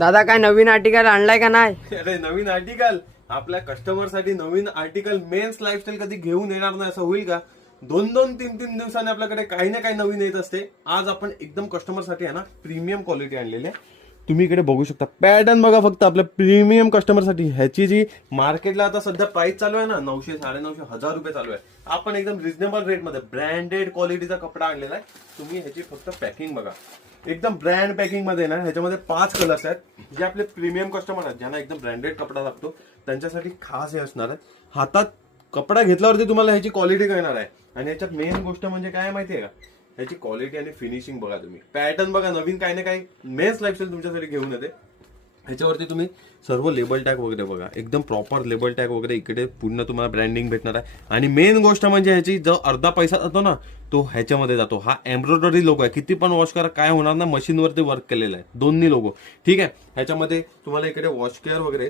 दादा काय नवीन आर्टिकल आणलाय का नाही? अरे नवीन आर्टिकल आपल्या कस्टमर साठी नवीन आर्टिकल मेन्स लाईफस्टाईल कधी घेऊन येणार नाही असं होईल का? 2-2, 3-3 दिवसांनी आपल्याकडे काही ना काही नवीन येत असते. आज आपण एकदम कस्टमर साठी आहे ना प्रीमियम क्वालिटी आणलेली आहे. तुम्ही इकडे बघू शकता पॅटर्न बघा फक्त आपल्या प्रीमियम कस्टमर साठी. ह्याची जी मार्केटला आता सध्या प्राइस चालू आहे ना 900, 950, 1000 रुपये चालू आहे. आपण एकदम रिझनेबल रेट मध्ये ब्रँडेड क्वालिटीचा कपडा आणलेला आहे. तुम्ही ह्याची फक्त पॅकिंग बघा, एकदम ब्रँड पॅकिंग मध्ये ना. ह्याच्यामध्ये 5 कलर्स आहेत जे आपले प्रीमियम कस्टमर आहेत ज्यांना एकदम ब्रँडेड कपडा लागतो त्यांच्यासाठी खास हे असणार आहे. हातात कपडा घेतल्यावरती तुम्हाला ह्याची क्वालिटी कळणार आहे. आणि ह्याच्यात मेन गोष्ट म्हणजे काय माहितीये का, ह्याची क्वालिटी आणि फिनिशिंग बघा. तुम्ही पॅटर्न बघा, नवीन काही ना काही मेन्स लाईफस्टाईल तुमच्यासाठी घेऊन येते. ह्याच्यावरती तुम्ही सर्व लेबल टॅग वगैरे बघा, एकदम प्रॉपर लेबल टॅग वगैरे. इकडे पूर्ण तुम्हाला ब्रँडिंग भेटणार आहे. आणि मेन गोष्ट म्हणजे ह्याची जो अर्धा पैसा जातो ना तो ह्याच्यामध्ये जातो. हा एम्ब्रॉयडरी लोगो आहे. किती पण वॉश करा काय होणार ना, मशीनवरती वर्क केलेला आहे दोन्ही लोगो. ठीक आहे. ह्याच्यामध्ये तुम्हाला इकडे वॉश केअर वगैरे,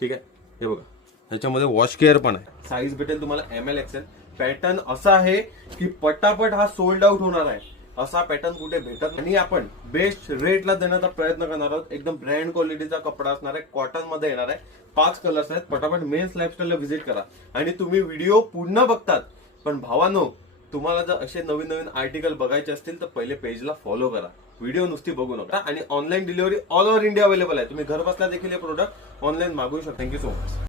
ठीक आहे, हे बघा ह्याच्यामध्ये वॉश केअर पण आहे. साईज भेटेल तुम्हाला ML XL. पॅटर्न असा आहे की पटापट हा सोल्ड आउट होणार आहे. असा पॅटर्न कुठे भेटत नाही. आणि आपण बेस्ट रेटला देण्याचा प्रयत्न करणार आहोत. एकदम ब्रँड क्वालिटीचा कपडा असणार आहे, कॉटन मध्ये येणार आहे. 5 कलर्स आहेत. पटापट मेन्स लाईफस्टाईलला व्हिजिट करा. आणि तुम्ही व्हिडिओ पूर्ण बघतात पण भावानो, तुम्हाला जर असे नवीन नवीन आर्टिकल बघायचे असतील तर पहिले पेजला फॉलो करा, व्हिडिओ नुसती बघू नका. आणि online delivery all over India available आहे. तुम्ही घर बसल्या देखील हे प्रोडक्ट ऑनलाईन मागवू शकता. Thank you so much.